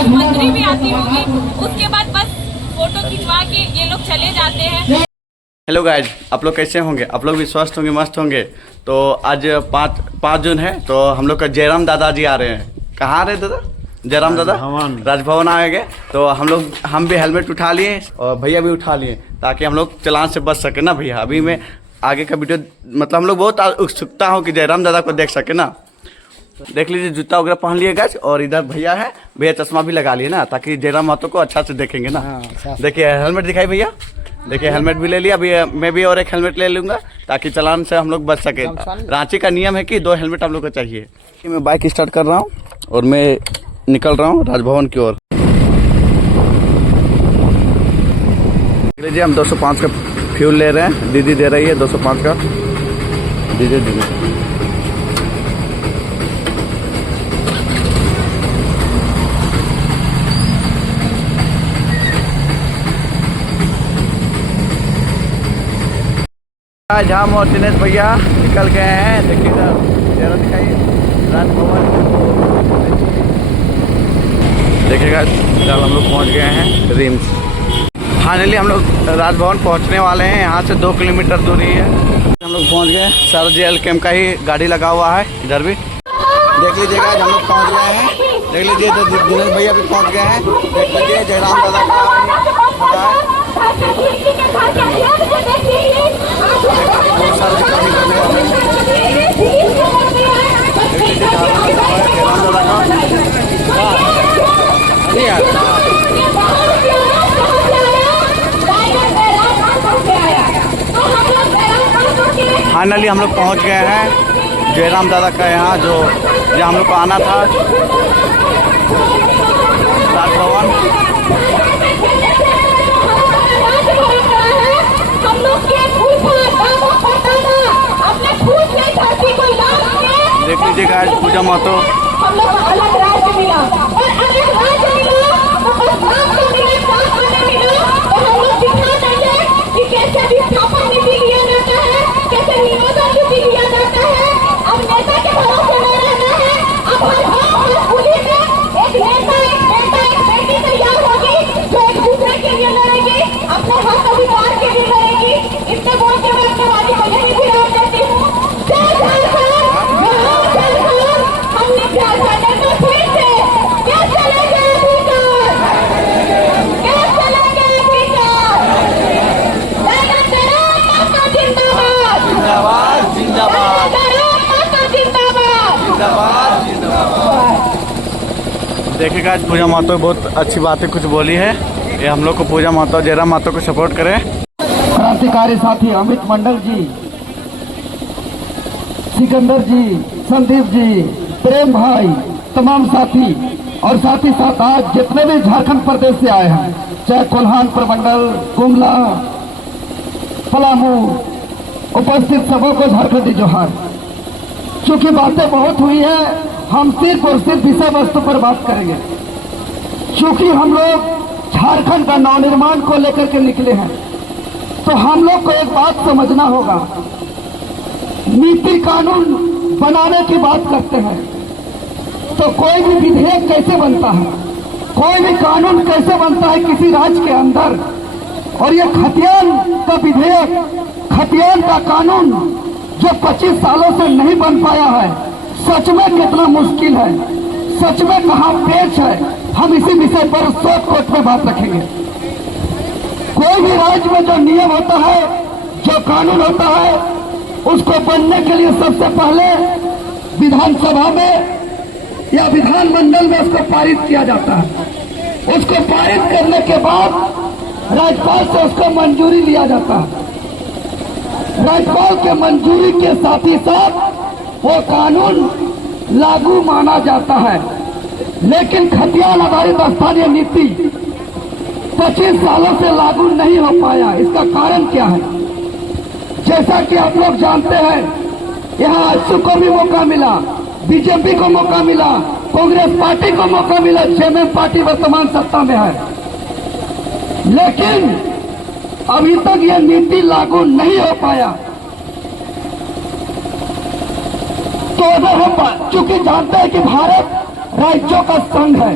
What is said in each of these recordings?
मंत्री भी आती होगी, उसके बाद बस फोटो खिंचवा के ये लोग चले जाते हैं। हेलो गाइज, आप लोग कैसे होंगे? आप लोग भी स्वस्थ होंगे, मस्त होंगे। तो आज 5 जून है, तो हम लोग का जयराम दादाजी आ रहे हैं। कहाँ आ रहे हैं दादा? जयराम दादा राजभवन आएंगे। तो हम भी हेलमेट उठा लिए और भैया भी उठा लिए, ताकि हम लोग चालान से बच सके ना भैया। अभी मैं आगे का वीडियो मतलब हम लोग बहुत उत्सुकता हो कि जयराम दादा को देख सके ना। देख लीजिए, जूता वगैरह पहन लिए गाइज, और इधर भैया है, भैया चश्मा भी लगा लिए ना, ताकि जयराम महतो को अच्छा से देखेंगे ना। देखिए हेलमेट दिखाई भैया, देखिए हेलमेट भी ले लिया। अभी मैं भी और एक हेलमेट ले लूँगा, ताकि चालान से हम लोग बच सके। रांची का नियम है कि 2 हेलमेट हम लोग को चाहिए। मैं बाइक स्टार्ट कर रहा हूँ और मैं निकल रहा हूँ राजभवन की ओर। लीजिए, हम 205 का फ्यूल ले रहे हैं, दीदी दे रही है 205 का। दीदी आज हम और दिनेश भैया निकल गए हैं। देखिए इधर दिखाई राजभवन। देखिएगा, कल हम लोग पहुंच गए हैं रिम्स। फाइनली हम लोग राजभवन पहुंचने वाले हैं। यहाँ से 2 किलोमीटर दूरी है। हम लोग पहुंच गए। सर जेल कैंप का ही गाड़ी लगा हुआ है इधर भी। देख लीजिएगा, हम लोग पहुँच गए हैं। देख लीजिए, दिनेश भैया भी पहुँच गए हैं। देख लीजिए, जयराम दादा का फाइनली हम लोग पहुंच गए हैं जयराम दादा का यहाँ, जहाँ हम लोग को आना था, राजभवन। देख लीजिएगा, पूजा महतो देखिएगा। आज पूजा महतो बहुत अच्छी बातें कुछ बोली है। ये हम लोग को पूजा महतो, जयराम महतो को सपोर्ट करें। क्रांतिकारी साथी अमित मंडल जी, सिकंदर जी, संदीप जी, प्रेम भाई, तमाम साथी, और साथ ही साथ आज जितने भी झारखंड प्रदेश से आए हैं, चाहे कोल्हान प्रमंडल, गुमला, पलामू, उपस्थित सबों को झारखंडी जोहार। चूंकि बातें बहुत हुई है, हम सिर्फ और सिर्फ विषय वस्तु पर बात करेंगे। चूंकि हम लोग झारखंड का नवनिर्माण को लेकर के निकले हैं, तो हम लोग को एक बात समझना होगा। नीति कानून बनाने की बात करते हैं, तो कोई भी विधेयक कैसे बनता है, कोई भी कानून कैसे बनता है किसी राज्य के अंदर। और ये खतियान का विधेयक, खतियान का कानून जो 25 सालों से नहीं बन पाया है, सच में कितना मुश्किल है, सच में कहाँ पेच है। हम इसी विषय पर शॉर्ट कोट में बात रखेंगे। कोई भी राज्य में जो नियम होता है, जो कानून होता है, उसको बनने के लिए सबसे पहले विधानसभा में या विधानमंडल में उसको पारित किया जाता है। उसको पारित करने के बाद राज्यपाल से उसको मंजूरी लिया जाता है। राज्यपाल के मंजूरी के साथ ही साथ वो कानून लागू माना जाता है। लेकिन खतियान आधारित स्थानीय नीति 25 सालों से लागू नहीं हो पाया। इसका कारण क्या है? जैसा कि आप लोग जानते हैं, यहाँ आजसू को भी मौका मिला, बीजेपी को मौका मिला, कांग्रेस पार्टी को मौका मिला, जेएमएम पार्टी वर्तमान सत्ता में है, लेकिन अभी तक यह नीति लागू नहीं हो पाया। तो अगर हम चूंकि जानते हैं कि भारत राज्यों का संघ है,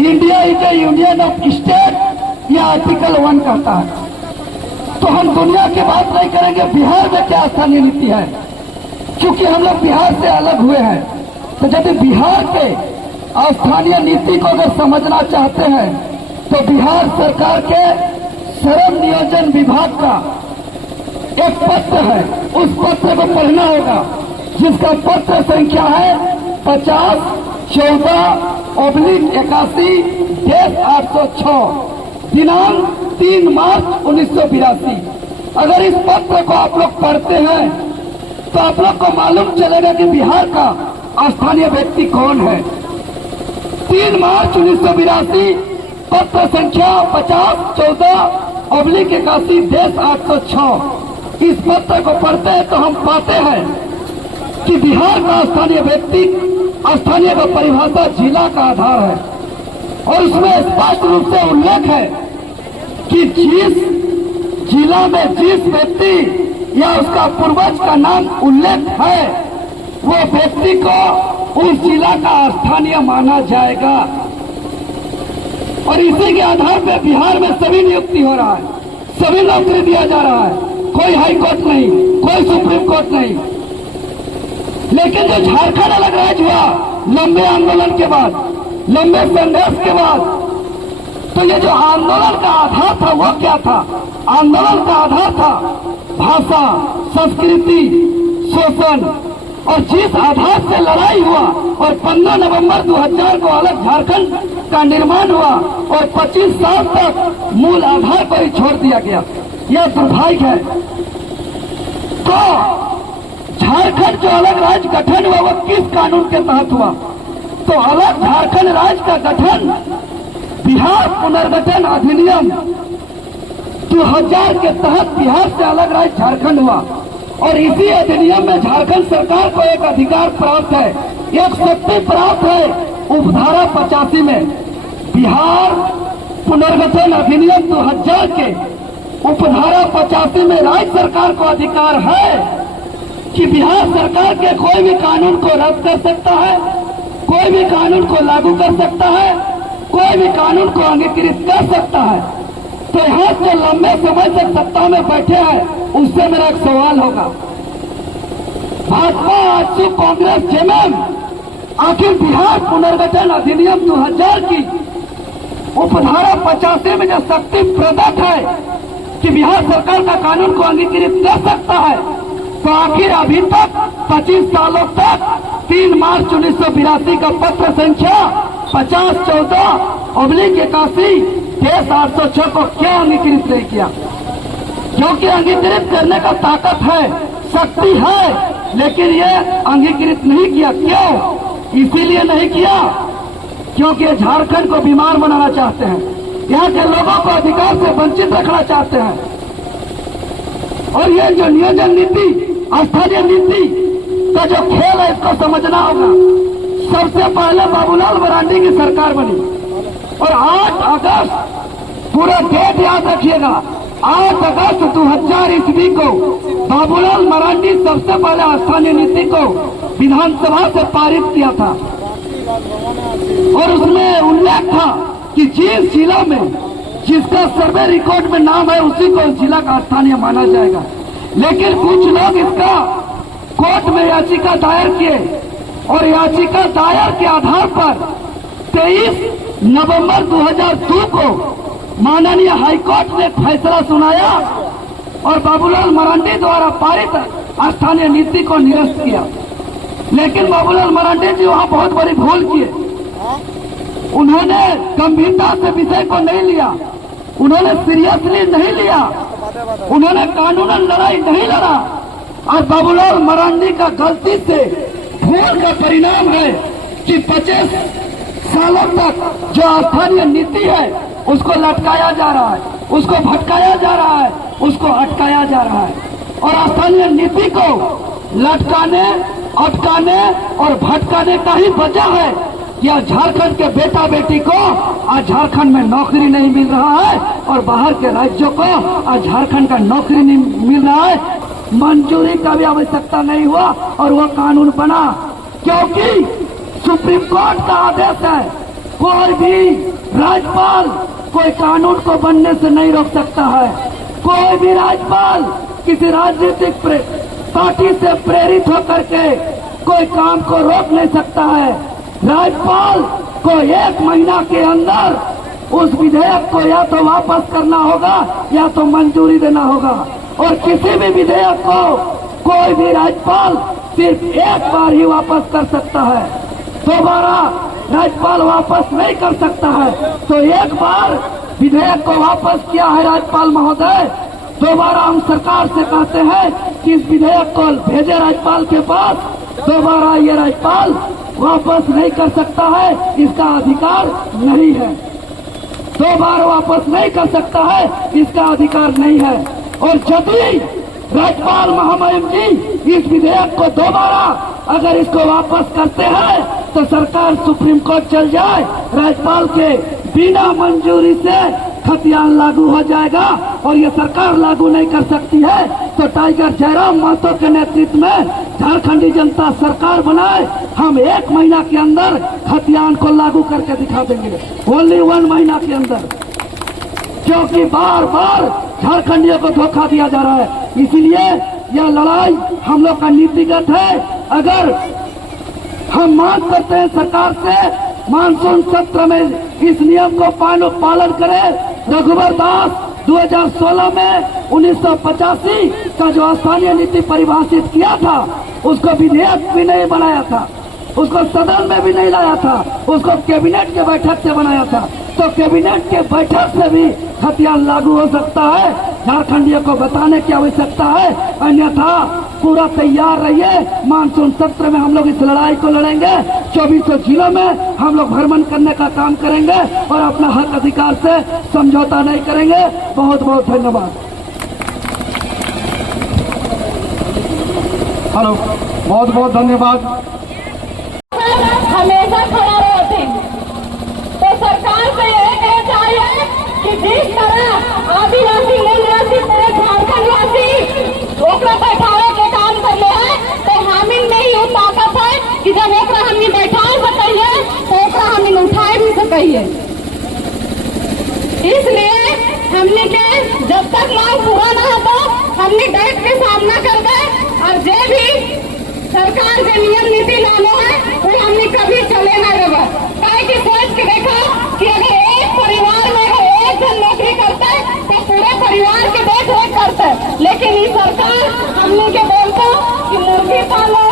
India is A union of state, यह आर्टिकल 1 कहता है। तो हम दुनिया की बात नहीं करेंगे, बिहार में क्या स्थानीय नीति है, क्योंकि हम लोग बिहार से अलग हुए हैं। तो यदि बिहार के स्थानीय नीति को अगर समझना चाहते हैं तो बिहार सरकार के श्रम नियोजन विभाग का एक पत्र है, उस पत्र को पढ़ना होगा, जिसका पत्र संख्या है 50/14/81/806, दिनांक 3 मार्च 1982। अगर इस पत्र को आप लोग पढ़ते हैं तो आप लोग को मालूम चलेगा कि बिहार का स्थानीय व्यक्ति कौन है। 3 मार्च 1982, पत्र संख्या 50/14/81/806। इस पत्र को पढ़ते हैं तो हम पाते हैं कि बिहार का स्थानीय व्यक्ति, स्थानीय का परिभाषा जिला का आधार है, और उसमें स्पष्ट रूप से उल्लेख है कि जिस जिला में जिस व्यक्ति या उसका पूर्वज का नाम उल्लेख है, वो व्यक्ति को उस जिला का स्थानीय माना जाएगा। और इसी के आधार पर बिहार में सभी नियुक्ति हो रहा है, सभी नौकरी दिया जा रहा है, कोई हाई कोर्ट नहीं, कोई सुप्रीम कोर्ट नहीं। लेकिन जो झारखंड अलग राज्य हुआ लंबे आंदोलन के बाद, लंबे संघर्ष के बाद, तो ये जो आंदोलन का आधार था वो क्या था? आंदोलन का आधार था भाषा, संस्कृति, शोषण। और जिस आधार से लड़ाई हुआ और 15 नवंबर 2000 को अलग झारखंड का निर्माण हुआ और 25 साल तक मूल आधार पर ही छोड़ दिया गया, यह दुर्भाग्य है। तो झारखंड जो अलग राज्य गठन हुआ वो किस कानून के तहत हुआ? तो अलग झारखंड राज्य का गठन बिहार पुनर्गठन अधिनियम 2000 के तहत बिहार से अलग राज्य झारखंड हुआ। और इसी अधिनियम में झारखंड सरकार को एक अधिकार प्राप्त है, एक शक्ति प्राप्त है। उपधारा 85 में बिहार पुनर्गठन अधिनियम 2000 के उपधारा 85 में राज्य सरकार को अधिकार है कि बिहार सरकार के कोई भी कानून को रद्द कर सकता है, कोई भी कानून को लागू कर सकता है, कोई भी कानून को अंगीकृत कर सकता है। तो यहाँ जो लंबे समय तक सत्ता में बैठे हैं उससे मेरा एक सवाल होगा, भाजपा, आजसू, कांग्रेस, जेएमएम, आखिर बिहार पुनर्गठन अधिनियम 2000 की उपधारा 85 में जो शक्ति प्रदत्त है कि बिहार सरकार का कानून को अंगीकृत कर सकता है, तो आखिर अभी तक 25 सालों तक 3 मार्च 1982 का पत्र संख्या 50/14/81/806 को क्यों अंगीकृत नहीं किया? क्योंकि अंगीकृत करने का ताकत है, शक्ति है, लेकिन ये अंगीकृत नहीं किया। क्यों? इसीलिए नहीं किया क्योंकि झारखंड को बीमार बनाना चाहते हैं, यहाँ के लोगों को अधिकार से वंचित रखना चाहते हैं। और ये जो नियोजन नीति, स्थानीय नीति का जो खेल है, इसको समझना होगा। सबसे पहले बाबूलाल मरांडी की सरकार बनी और 8 अगस्त, पूरा डेट याद रखिएगा, 8 अगस्त 2000 ईस्वी को बाबूलाल मरांडी सबसे पहले स्थानीय नीति को विधानसभा से पारित किया था। और उसमें उल्लेख था कि जिस जिला में जिसका सर्वे रिकॉर्ड में नाम है उसी को जिला का स्थानीय माना जाएगा। लेकिन कुछ लोग इसका कोर्ट में याचिका दायर किए और याचिका दायर के आधार पर 23 नवंबर 2002 को माननीय हाईकोर्ट ने फैसला सुनाया और बाबूलाल मरांडी द्वारा पारित स्थानीय नीति को निरस्त किया। लेकिन बाबूलाल मरांडी जी वहां बहुत बड़ी भूल किए। उन्होंने गंभीरता से विषय को नहीं लिया, उन्होंने सीरियसली नहीं लिया, उन्होंने कानूनन लड़ाई नहीं लड़ा। और बाबूलाल मरांडी का गलती से भूल का परिणाम है कि 25 सालों तक जो स्थानीय नीति है उसको लटकाया जा रहा है, उसको भटकाया जा रहा है, उसको अटकाया जा रहा है। और स्थानीय नीति को लटकाने, अटकाने और भटकाने का ही वजह है कि आज झारखंड के बेटा बेटी को आज झारखंड में नौकरी नहीं मिल रहा है और बाहर के राज्यों को आज झारखंड का नौकरी नहीं मिल रहा है। मंजूरी का भी आवश्यकता नहीं हुआ और वो कानून बना, क्योंकि सुप्रीम कोर्ट का आदेश है, कोई भी राज्यपाल कोई कानून को बनने से नहीं रोक सकता है। कोई भी राज्यपाल किसी राजनीतिक पार्टी से प्रेरित होकर के कोई काम को रोक नहीं सकता है। राज्यपाल को 1 महीना के अंदर उस विधेयक को या तो वापस करना होगा या तो मंजूरी देना होगा। और किसी भी विधेयक को कोई भी राज्यपाल सिर्फ एक बार ही वापस कर सकता है, दोबारा राज्यपाल वापस नहीं कर सकता है। तो एक बार विधेयक को वापस किया है राज्यपाल महोदय, दोबारा हम सरकार से कहते हैं कि इस विधेयक को भेजे राज्यपाल के पास। दोबारा ये राज्यपाल वापस नहीं कर सकता है, इसका अधिकार नहीं है। 2 बार वापस नहीं कर सकता है, इसका अधिकार नहीं है। और यदि राज्यपाल महोदय जी इस विधेयक को दोबारा अगर इसको वापस करते हैं तो सरकार सुप्रीम कोर्ट चल जाए, राज्यपाल के बिना मंजूरी से खतियान लागू हो जाएगा और ये सरकार लागू नहीं कर सकती है। तो टाइगर जयराम महतो के नेतृत्व में झारखंडी जनता सरकार बनाए, हम 1 महीना के अंदर खतियान को लागू करके दिखा देंगे, ओनली 1 महीना के अंदर। क्योंकि बार बार झारखंडियों को धोखा दिया जा रहा है, इसलिए यह लड़ाई हम लोग का नीतिगत है। अगर हम मांग करते हैं सरकार से मानसून सत्र में इस नियम को पालन करें। रघुवर दास 2016 में 1985 का जो स्थानीय नीति परिभाषित किया था उसको विधेयक भी नहीं बनाया था, उसको सदन में भी नहीं लाया था, उसको कैबिनेट के बैठक से बनाया था। तो कैबिनेट के बैठक से भी खतियान लागू हो सकता है, झारखंडियों को बताने की आवश्यकता है। अन्यथा पूरा तैयार रहिए, मानसून सत्र में हम लोग इस लड़ाई को लड़ेंगे। 2400 जिलों में हम लोग भ्रमण करने का काम करेंगे और अपना हक अधिकार से समझौता नहीं करेंगे। बहुत बहुत धन्यवाद। हेलो, बहुत बहुत धन्यवाद। हमेशा खड़ा रहते हैं। तो सरकार से यह कहना चाहिए कि जिस तरह आदिवासी मूलवासी पूरे झारखंडवासी ओकरा बैठावे के काम कर ले है, तो हामिल में ही वो ताकत है कि जब ओकरा हमने बैठा सकिए तो ओकरा हमने उठा भी सकिए। इसलिए हमने के जब तक मांग पूरा न हो तो हमने डट के सामना कर गए और जो भी सरकार के नियम नीति लाने हैं वो हमने कभी चले न देगा। काहे की सोच के देखो कि अगर एक परिवार में अगर एक जन नौकरी करता है तो पूरे परिवार के देख रेख करता है, लेकिन ये सरकार हमने के बोलता कि मुर्गी पालो,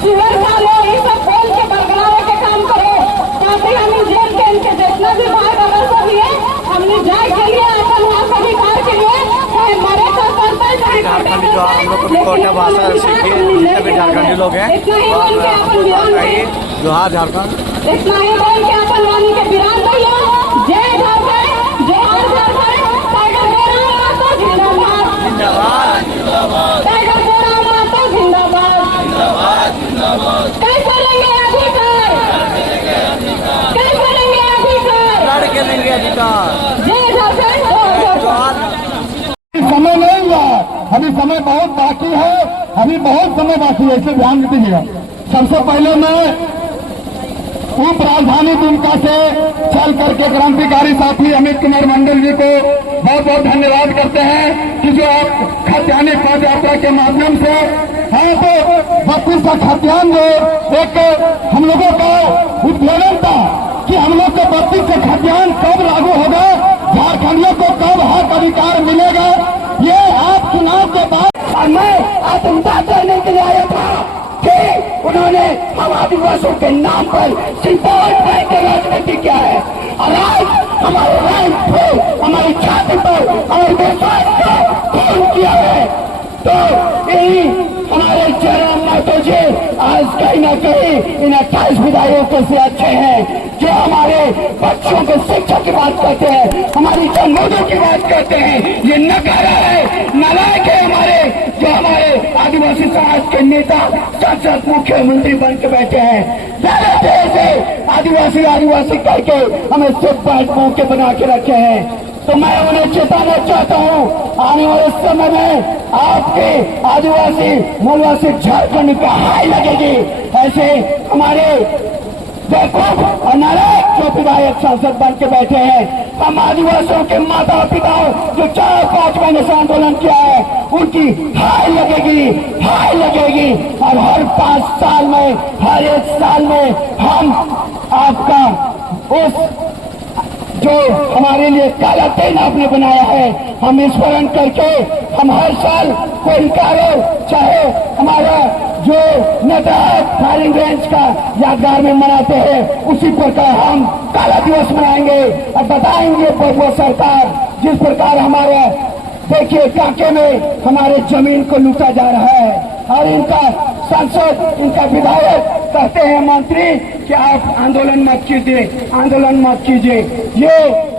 सुअर पालो, ये सब बोल के बरकरार के काम करो ताकि हमें जेल के इनके जितना भी भाई बगल से भी है हमने जाए के लिए अपन वहाँ अधिकार के लिए चाहे मरे तो करता है। झारखंडी जो हम लोग को कोटा भाषा सीखे, जितने भी झारखंडी लोग हैं जोहार झारखंड। इतना ही बोल के अपन वाणी के विराम भैया जय झारखंड, जोहार झारखंड। टाइगर जयराम महतो जिंदाबाद, टाइगर जयराम महतो जिंदाबाद। कैसे लेंगे अधिकार, कैसे लेंगे अधिकार, लड़के लेंगे अधिकार। जय झारखंड। समय नहीं हुआ, अभी समय बहुत बाकी है, अभी बहुत समय बाकी है, इसे ध्यान दीजिएगा। सबसे पहले मैं उप राजधानी दुमका से चल करके क्रांतिकारी साथी अमित कुमार मंडल जी को बहुत बहुत धन्यवाद करते हैं कि जो आप खतियानी पद यात्रा के माध्यम से हाँ तो 32 का खतियान जो एक हम लोगों का उद्वेलन था कि हम लोग को 32 का खतियान कब लागू होगा, झारखंडियों को कब हक अधिकार मिलेगा, ये आप चुनाव के बाद। और मैं आत्मदान करने के लिए आया था कि उन्होंने हम आदिवासियों के नाम पर सिंपल भाई के राजनीति किया है और आज हमारे रैंक पर, हमारी छाती पर, हमारे विश्वास का खून किया है। तो यही हमारे जयराम महतो जी आज कहीं न कहीं इन 28 विधायकों से अच्छे हैं, जो हमारे बच्चों को शिक्षा की बात करते हैं, हमारी जन्मों की बात करते हैं। ये नकारा है, नालायक है हमारे आदिवासी समाज के नेता सांसद मुख्यमंत्री बन के बैठे हैं। से आदिवासी आदिवासी करके हमें सिर्फ मुंह के बना के रखे हैं। तो मैं उन्हें चेताना चाहता हूँ, आने वाले समय में आपके आदिवासी मूलवासी झारखंड का हाई लगेगी। ऐसे हमारे बेवकूफ और नालायक जो विधायक सांसद बन के बैठे हैं। हम आदिवासियों के माता पिताओं जो 4-5 महीने से आंदोलन किया है, उनकी हाय लगेगी और हर 5 साल में, हर 1 साल में हम आपका उस जो हमारे लिए काला दिन आपने बनाया है, हम स्मरण करके हम हर साल कोई कार्य, चाहे हमारा जो नेता फायरिंग रेंज का यादगार में मनाते हैं, उसी प्रकार हम काला दिवस मनाएंगे और बताएंगे वो सरकार जिस प्रकार हमारे देखिए कांके में हमारे जमीन को लूटा जा रहा है और इनका सांसद, इनका विधायक कहते हैं मंत्री कि आप आंदोलन मत कीजिए। ये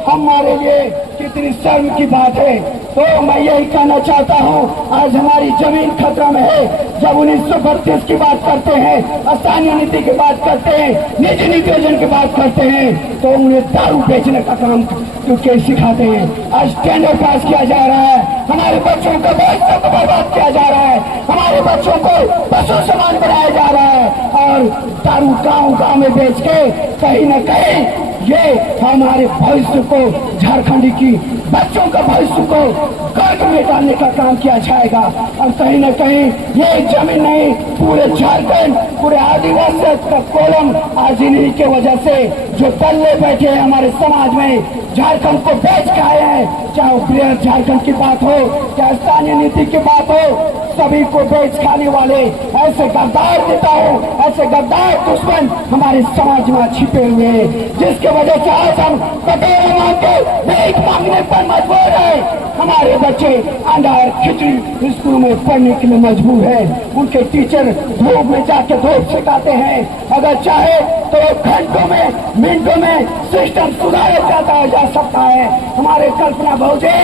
हमारे लिए कितनी शर्म की बात है। तो मैं यही कहना चाहता हूँ, आज हमारी जमीन खतरा में है। जब 1932 की बात करते हैं, स्थानीय नीति की बात करते हैं, निजी नियोजन की बात करते हैं, तो उन्हें दारू बेचने का काम क्योंकि सिखाते हैं। आज टेंडर पास किया जा रहा है, हमारे बच्चों का भविष्य को बर्बाद किया जा रहा है, हमारे बच्चों को पशु समान बनाया जा रहा है और दारू गाँव में बेच के कहीं न कहीं ये हमारे भविष्य को, झारखंड की बच्चों का भविष्य को गर्भ में डालने का काम किया जाएगा और कहीं न कहीं ये जमीन नहीं, पूरे झारखंड, पूरे आदिवासी का कोलम आज इन्हीं के वजह से जो दल्ले बैठे हैं हमारे समाज में, झारखंड को बेच के आए हैं। चाहे बृहद झारखंड की बात हो, चाहे स्थानीय नीति की बात हो, सभी को बेच खाने वाले ऐसे गद्दार नेताओं, ऐसे गद्दार दुश्मन हमारे समाज में छिपे हुए हैं, जिसके वजह से आज हम कटोरा मांग के भीख मांगने पर मजबूर है। हमारे बच्चे अंडा और खिचड़ी स्कूल में पढ़ने के लिए मजबूर है। उनके टीचर धूप में जाके धूप सिखाते हैं। अगर चाहे तो घंटों में, मिनटों में सिस्टम सुधारा जा सकता है। हमारे कल्पना बहुजे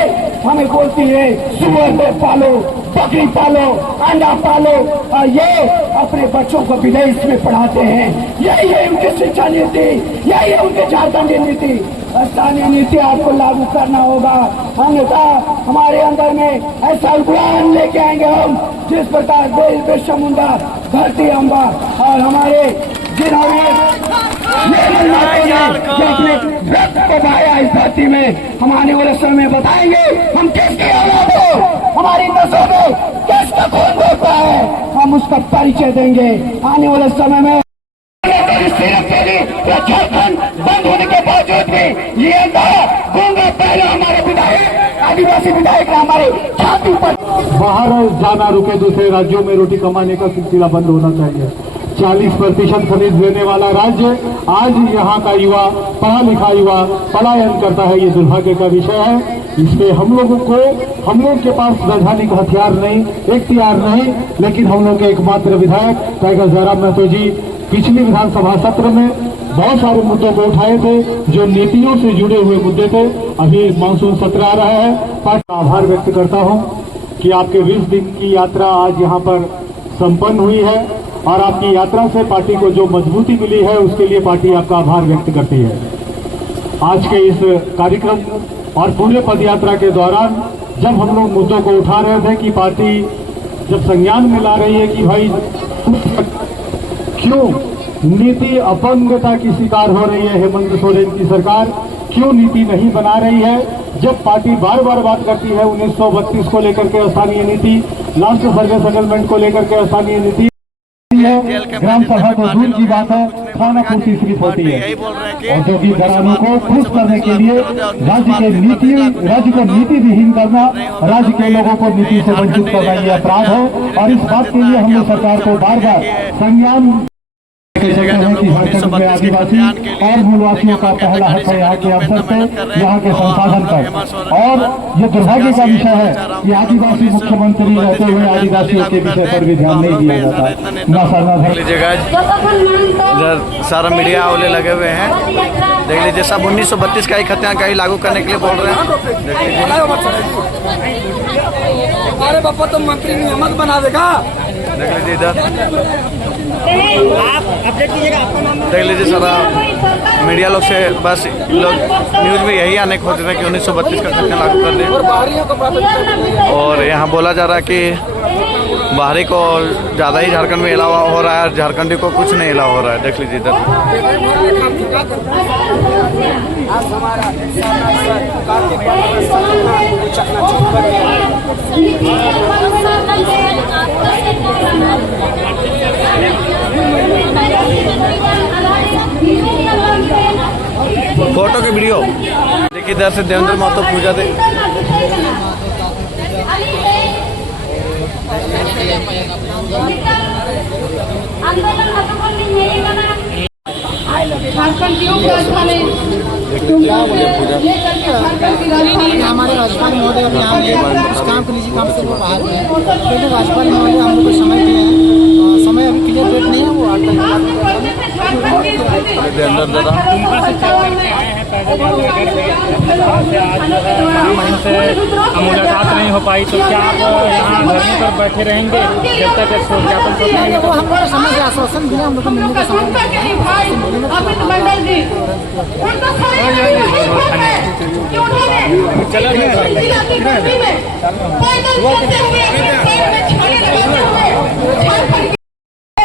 हमें बोलती है सुअर में पालो, बकरी पालो, अंडा पालो और ये अपने बच्चों को विदेश में पढ़ाते हैं। यही है उनकी शिक्षा नीति, यही है उनके झारखंड नीति। स्थानीय नीति आपको लागू करना होगा, अन्यथा हमारे अंदर में ऐसा उग्राण लेके आएंगे हम, जिस प्रकार देश बिरसा मुंडा, धरती अम्बा और हमारे जिन्होंने अपने रक्त को बहाया इस धरती में, हम आने वाले समय में बताएंगे हम किसकी औलाद हो, हमारी नसों में किसका खून बहता है, हम उसका परिचय देंगे आने वाले समय में। झारखंड बंद होने के बावजूद भी ये गूंगा पहले हमारे विधायक, आदिवासी विधायक हमारे छाती पर बाहर जाना रुके, दूसरे राज्यों में रोटी कमाने का सिलसिला बंद होना चाहिए। 40% खनिज देने वाला राज्य आज यहाँ का युवा, पढ़ा लिखा युवा पलायन करता है। ये दुर्भाग्य का विषय है। इसमें हम लोगों के पास राजधानी का हथियार नहीं, इख्तियार नहीं, लेकिन हम लोग के एकमात्र विधायक टाइगर जयराम महतो जी पिछले विधानसभा सत्र में बहुत सारे मुद्दों को उठाए थे, जो नीतियों से जुड़े हुए मुद्दे थे। अभी मानसून सत्र आ रहा है, पार्टी का आभार व्यक्त करता हूं कि आपके 20 दिन की यात्रा आज यहां पर संपन्न हुई है और आपकी यात्रा से पार्टी को जो मजबूती मिली है, उसके लिए पार्टी आपका आभार व्यक्त करती है। आज के इस कार्यक्रम और पूरे पदयात्रा के दौरान जब हम लोग मुद्दों को उठा रहे थे कि पार्टी जब संज्ञान में ला रही है कि भाई क्यों नीति अपंगता की शिकार हो रही है हेमंत सोरेन की सरकार, क्यों नीति नहीं बना रही है, जब पार्टी बार बार बात करती है 1932 को लेकर के स्थानीय नीति, लास्ट सर्वे सेटलमेंट को लेकर के स्थानीय नीति है, ग्राम सभा तो दूर की बात है, खाना पूर्ति सिर्फ होती है। औद्योगिक घरानों को खुश करने के लिए राज्य को नीति विहीन करना, राज्य के लोगों को नीति से वंचित करना ये अपराध है और इस बात के लिए हमने सरकार को बार बार संज्ञान कि झारखंड में आदिवासी और मूलवासियों का पहला हक है यहाँ के अवसर पे, यहाँ के संसाधन पर। और ये दुर्भाग्य का विषय है कि आदिवासी मुख्यमंत्री रहते हुए आदिवासियों के विषय पर भी ध्यान नहीं दिया जाता। लीजिएगा इधर सारा मीडिया वाले लगे हुए हैं, देख लीजिए सब 1932 का ही हत्याकांड लागू करने के लिए बोल रहे हैं। हमारे पापा तो मंत्री नियमत बना देगा। देख लीजिए इधर देख लीजिए सारा मीडिया लोग से बस लोग न्यूज में यही आने खोज रहे हैं कि 1932 का घटना लागू कर दें। और यहाँ बोला जा रहा है कि बाहरी को ज़्यादा ही झारखंड में अलावा हो रहा है, झारखंडी को कुछ नहीं अलावा हो रहा है। देख लीजिए इधर। फोटो की वीडियो देखिए इधर से देवेंद्र महतो पूजा दे। झारखंड क्यों राजधानी हमारे राज्यपाल महोदय अभी यहाँ इस काम के निजी काम से वो बाहर गए हैं, क्योंकि राज्यपाल महोदय हम लोग को समय दिए हैं। समय अभी क्लियर डेट नहीं है, वो 8 तारीख मुलाकात नहीं हो पाई, तो क्या आप यहाँ धरने पर बैठे रहेंगे जब तक ज्ञापन तो हम लोग समय के आश्वासन दिए, हम लोग को मिलने का समय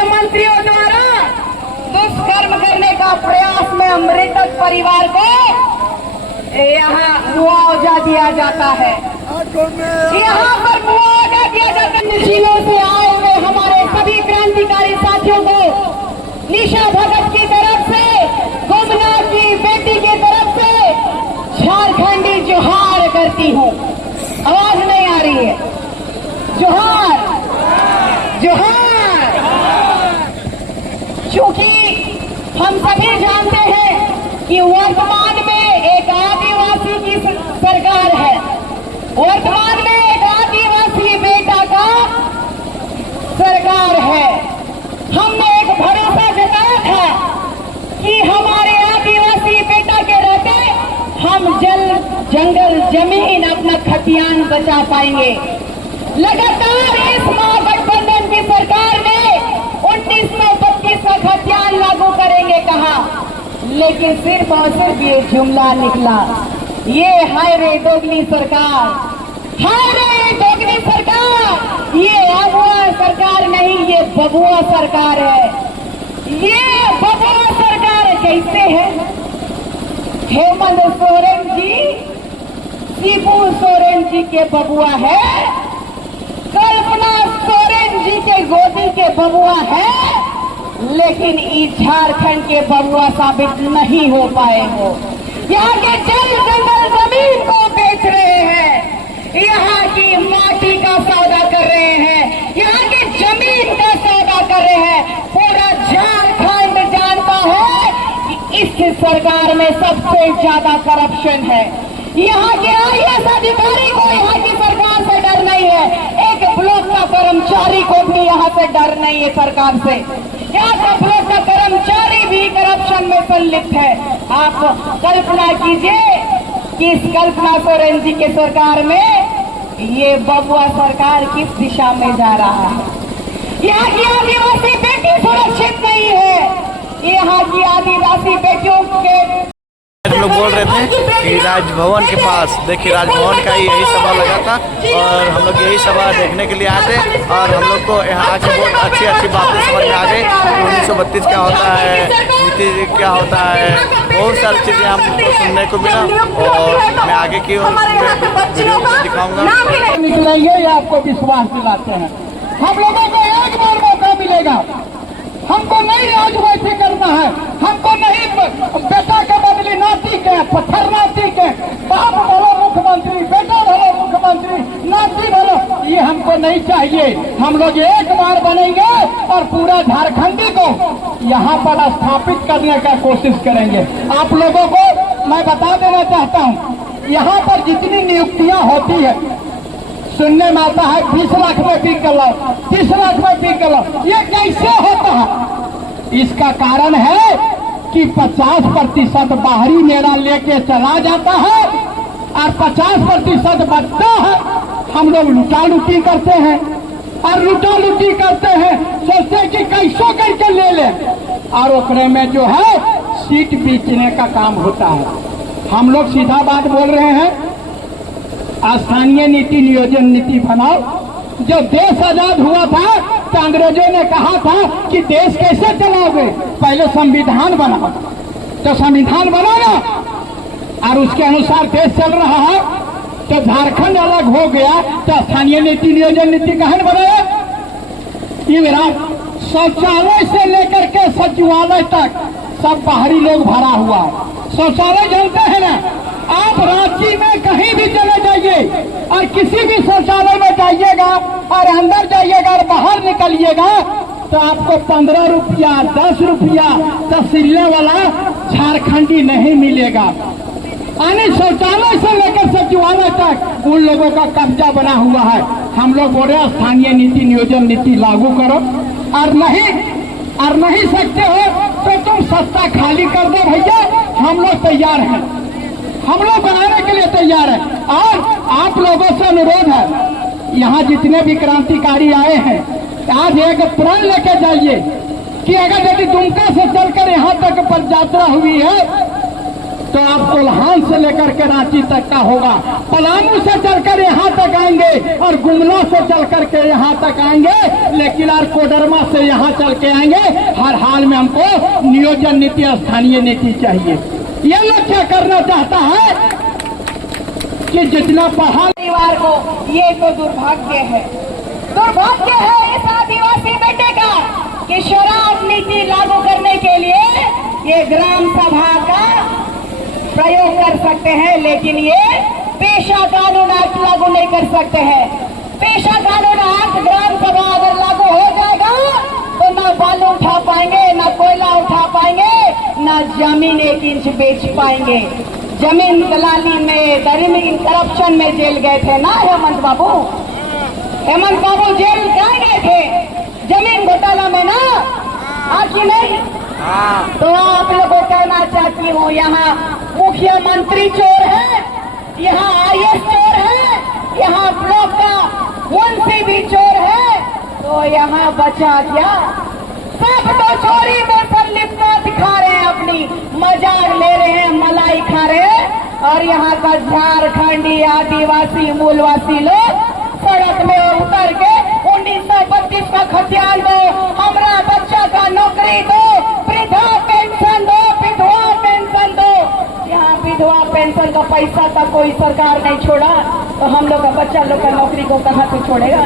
मंत्रियों द्वारा दुष्कर्म करने का प्रयास में मृतक परिवार को यहाँ मुआवजा दिया जाता है। यहाँ पर मुआवजा दिया जाता है। जिलों से आए हुए हमारे सभी क्रांतिकारी साथियों को निशा भगत की तरफ से, गोमनाथ की बेटी की तरफ से झारखंडी जोहार करती हूँ। आवाज नहीं आ रही है? जोहार जोहार। क्योंकि हम सभी जानते हैं कि वर्तमान में एक आदिवासी की सरकार है, वर्तमान में एक आदिवासी बेटा का सरकार है। हमने एक भरोसा जताया था कि हमारे आदिवासी बेटा के रहते हम जंगल जमीन अपना खतियान बचा पाएंगे। लगातार इस महागठबंधन की सरकार ने 1932 का खतियान लागू करेंगे कहा, लेकिन सिर्फ और सिर्फ ये जुमला निकला। ये हाय रे दोगली सरकार, हाय रे दोगली सरकार। ये अबुआ सरकार नहीं, ये बबुआ सरकार है। ये बबुआ सरकार कैसे है? हेमंत सोरेन जी शिबू सोरेन जी के बबुआ है, कल्पना सोरेन जी के गोदी के बबुआ है, लेकिन इस झारखंड के बबुआ साबित नहीं हो पाए हो। यहाँ के जंगल जमीन को बेच रहे हैं, यहाँ की माटी का सौदा कर रहे हैं, यहाँ की जमीन का सौदा कर रहे हैं। पूरा झारखंड जानता है कि इस सरकार में सबसे ज्यादा करप्शन है। यहाँ के IAS अधिकारी को यहाँ की सरकार से डर नहीं है, एक ब्लॉक का कर्मचारी को भी यहाँ से डर नहीं है सरकार से। यहाँ का ब्लॉक का कर्मचारी भी करप्शन में संलिप्त है। आप कल्पना कीजिए कि इस कल्पना सोरेन जी के सरकार में ये बबुआ सरकार किस दिशा में जा रहा है। यहाँ की आदिवासी बेटी सुरक्षित नहीं है। यहाँ की आदिवासी बेटियों के हम लोग बोल रहे थे कि राजभवन के पास, देखिए राजभवन का यही सभा लगा था और हम लोग यही सभा देखने के लिए आए थे और हम लोग को यहाँ आके बहुत अच्छी अच्छी बातें समझ में आ गई। 1932 क्या होता है, नीति क्या होता है, बहुत सारी चीज़ें हमको सुनने को मिला और मैं आगे की वीडियो को दिखाऊंगा। निकलेंगे ये आपको विश्वास दिलाते हैं। हम लोगों को एक बार मौका मिलेगा। हमको नहीं राजनीति करना है, हमको नहीं बेटा के बदली नाती के, पत्थर नाती के, बाप भलो मुख्यमंत्री, बेटा भलो मुख्यमंत्री, नाती भलो, ये हमको नहीं चाहिए। हम लोग एक बार बनेंगे और पूरा झारखंडी को यहाँ पर स्थापित करने का कोशिश करेंगे। आप लोगों को मैं बता देना चाहता हूँ, यहाँ पर जितनी नियुक्तियाँ होती है, सुनने में आता है 20 लाख में पीक कर लो, 30 लाख में पीक कर लो। ये कैसे होता है? इसका कारण है कि 50% बाहरी मेरा लेके चला जाता है और 50% बचता है। हम लोग लुटा लुटी करते हैं और लुटा लुटी करते हैं, सोचते हैं कि कैसो करके ले ले और ओकरे में जो है सीट बेचने का काम होता है। हम लोग सीधा बात बोल रहे हैं, स्थानीय नीति नियोजन नीति बनाओ, जो देश आजाद हुआ था तो अंग्रेजों ने कहा था कि देश कैसे चलाओगे, पहले संविधान बनाओ। तो संविधान बना ना और उसके अनुसार देश चल रहा है। तो झारखंड अलग हो गया तो स्थानीय नीति नियोजन नीति कहाँ ने बनाया? ये मेरा शौचालय से लेकर के सचिवालय तक सब बाहरी लोग भरा हुआ है। शौचालय जानते हैं ना, आप रांची में कहीं भी चले जाइए और किसी भी शौचालय में जाइएगा और अंदर जाइएगा और बाहर निकलिएगा तो आपको 15 रुपया 10 रुपया तहसीले वाला झारखंडी नहीं मिलेगा। यानी शौचालय से लेकर सचिवालय तक उन लोगों का कब्जा बना हुआ है। हम लोग बोल रहे हैं स्थानीय नीति नियोजन नीति लागू करो, और नहीं सकते हो तो तुम सस्ता खाली कर दो भैया, हम लोग तैयार हैं, हम लोग बनाने के लिए तैयार हैं। और आप लोगों से अनुरोध है, यहाँ जितने भी क्रांतिकारी आए हैं आज एक प्रण लेके जाइए कि अगर यदि दुमका से चलकर यहाँ तक पदयात्रा हुई है तो आप कोल्हान से लेकर के रांची तक का होगा, पलामू से चलकर यहाँ तक आएंगे और गुमला से चलकर के यहाँ तक आएंगे, लेकिन और कोडरमा से यहाँ चल के आएंगे। हर हाल में हमको नियोजन नीति स्थानीय नीति चाहिए। ये लोग क्या करना चाहता है कि जितना पढ़ा परिवार को, ये तो दुर्भाग्य है इस आदिवासी बेटे का कि शराब नीति लागू करने के लिए ये ग्राम सभा का प्रयोग कर सकते हैं, लेकिन ये पेशा कानून एक्ट लागू नहीं कर सकते हैं। पेशा कानून एक्ट ग्राम सभा अगर लागू हो जाएगा तो न बालू उठा पाएंगे, न कोयला उठा पाएंगे, न जमीन 1 इंच बेच पाएंगे। जमीन दलाली में, दरिमी करप्शन में जेल गए थे ना हेमंत बाबू जेल कहाँ गए थे? जमीन घोटाला में ना, आखिर नहीं। तो आप लोगों को कहना चाहती हूँ, यहाँ मुख्यमंत्री चोर है, यहाँ IAS चोर है, यहाँ ब्लॉक का मुंशी भी चोर है, तो यहाँ बचा क्या? सब तो चोरी में संलिप्तता दिखा रहे हैं, अपनी मजाक ले रहे हैं, मलाई खा रहे हैं। और यहाँ का झारखंडी आदिवासी मूलवासी लोग सड़क में उतर के 1932 का खतियान दो, हमारा बच्चा का नौकरी दो, वृद्धा पेंशन दो, विधवा पेंशन दो। यहाँ विधवा पेंशन का पैसा तक कोई सरकार नहीं छोड़ा, तो हम लोग का बच्चा लोग का नौकरी को कहाँ से छोड़ेगा?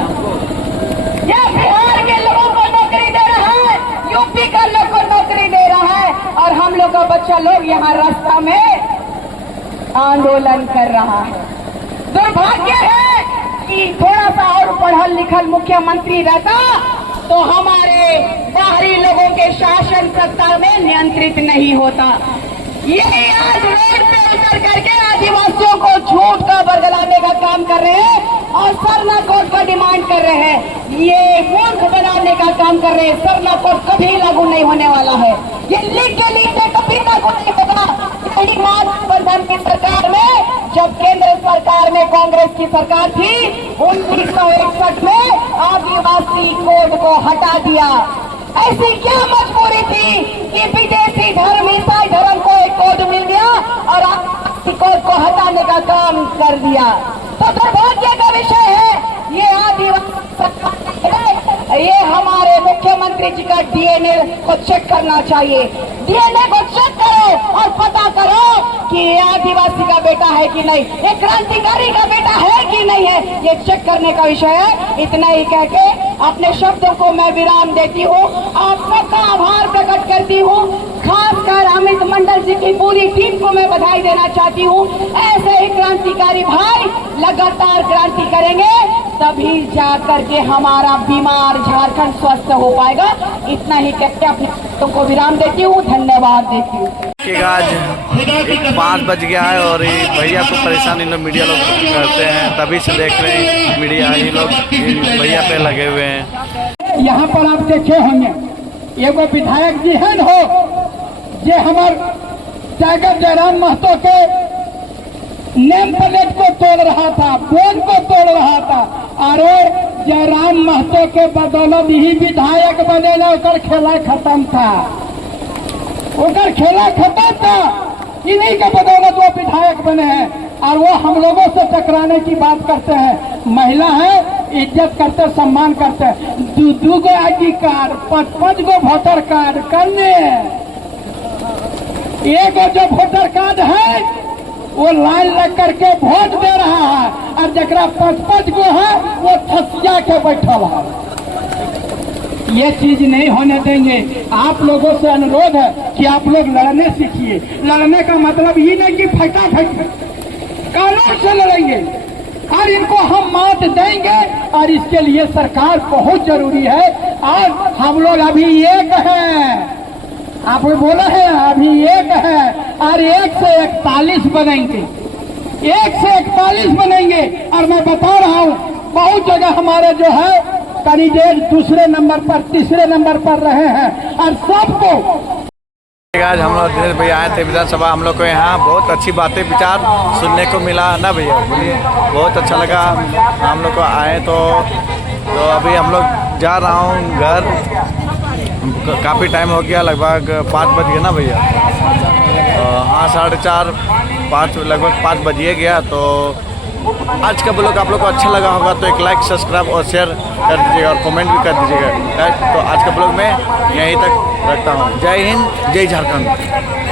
या बिहार के लोगों को नौकरी दे रहा है, यूपी का लोग को नौकरी दे रहा है, और हम लोग का बच्चा लोग यहाँ रास्ता में आंदोलन कर रहा है। दुर्भाग्य है कि थोड़ा सा और पढ़ल लिखल मुख्यमंत्री रहता तो हमारे बाहरी लोगों के शासन सत्ता में नियंत्रित नहीं होता। ये आज रोड पे उतर करके आदिवासियों को झूठ का बरगलाने का काम कर रहे हैं और सरना कोड का डिमांड कर रहे हैं। ये मूर्ख बनाने का काम कर रहे हैं। सरना कोड कभी लागू नहीं होने वाला है। ये लिख के लिखते कभी लागू नहीं होगा। यही महागठबंधन की सरकार में, जब केंद्र सरकार में कांग्रेस की सरकार थी, 1961 में आदिवासी कोड को हटा दिया। ऐसी क्या मजबूरी थी कि विदेशी धर्म, ईसाई धर्म को एक कोड मिल गया और आदिवासी कोड को हटाने का काम कर दिया। तो दुर्भाग्य का विषय है। ये आदिवासी ये हमारे मुख्यमंत्री जी का DNA को चेक करना चाहिए। DNA को चेक करो और पता करो कि ये आदिवासी का बेटा है कि नहीं, ये क्रांतिकारी का बेटा है कि नहीं है, ये चेक करने का विषय है। इतना ही कह के अपने शब्दों को मैं विराम देती हूँ। आप सबका आभार प्रकट करती हूँ। खासकर अमित मंडल जी की पूरी टीम को मैं बधाई देना चाहती हूँ। ऐसे ही क्रांतिकारी भाई लगातार क्रांति करेंगे, तभी जाकर के हमारा बीमार झारखंड स्वस्थ हो पाएगा। इतना ही कहते अपने शब्दों को विराम देती हूँ। धन्यवाद देती हूँ। आज 5 बज गया है और भैया को परेशान इन लोग मीडिया लोग करते हैं, तभी से देख रहे हैं मीडिया ये लोग भैया पे लगे हुए हैं। यहाँ पर आप देखे होंगे एगो विधायक जी है हो, ये हमारे टाइगर जयराम महतो के नेम प्लेट को तोड़ रहा था, बोर्ड को तोड़ रहा था। अरे जयराम महतो के बदौलत ही विधायक बनेगा, ओकर खेला खत्म था, ओकर खेला खत्म था। इन्हीं के बदौलत वो विधायक बने हैं। और वो हम लोगों से टकराने की बात करते हैं। महिला है, इज्जत करते, सम्मान करते। दो गो ID कार्ड, 5 गो वोटर कार्ड करने, एक जो वोटर कार्ड है वो लाइन लग करके वोट दे रहा है, और जरा 5 गो है वो थसिया के बैठल है। ये चीज नहीं होने देंगे। आप लोगों से अनुरोध है कि आप लोग लड़ने सीखिए। लड़ने का मतलब ये नहीं कि फटाफट कानून से लड़ेंगे, और इनको हम मात देंगे, और इसके लिए सरकार बहुत जरूरी है। और हम लोग अभी एक हैं, आप बोला है अभी एक है, और 1 से 41 बनेंगे, 1 से 41 बनेंगे। और मैं बता रहा हूँ बहुत जगह हमारे जो है कैंडिडेट दूसरे नंबर पर, तीसरे नंबर पर रहे हैं, और सबको आज हम लोग दिनेश भैया आए थे विधानसभा। हम लोग को यहाँ बहुत अच्छी बातें विचार सुनने को मिला ना भैया, बोलिए बहुत अच्छा लगा। हम लोग को आए तो अभी हम लोग जा रहा हूँ घर। काफ़ी टाइम हो गया, लगभग 5 बज गए ना भैया। हाँ 4:30 5 लगभग 5 बजिए गया। तो आज का ब्लॉग आप लोग को अच्छा लगा होगा तो एक लाइक, सब्सक्राइब और शेयर कर दीजिएगा, और कमेंट भी कर दीजिएगा। तो आज का ब्लॉग में यहीं तक रखता हूँ। जय हिंद, जय झारखंड।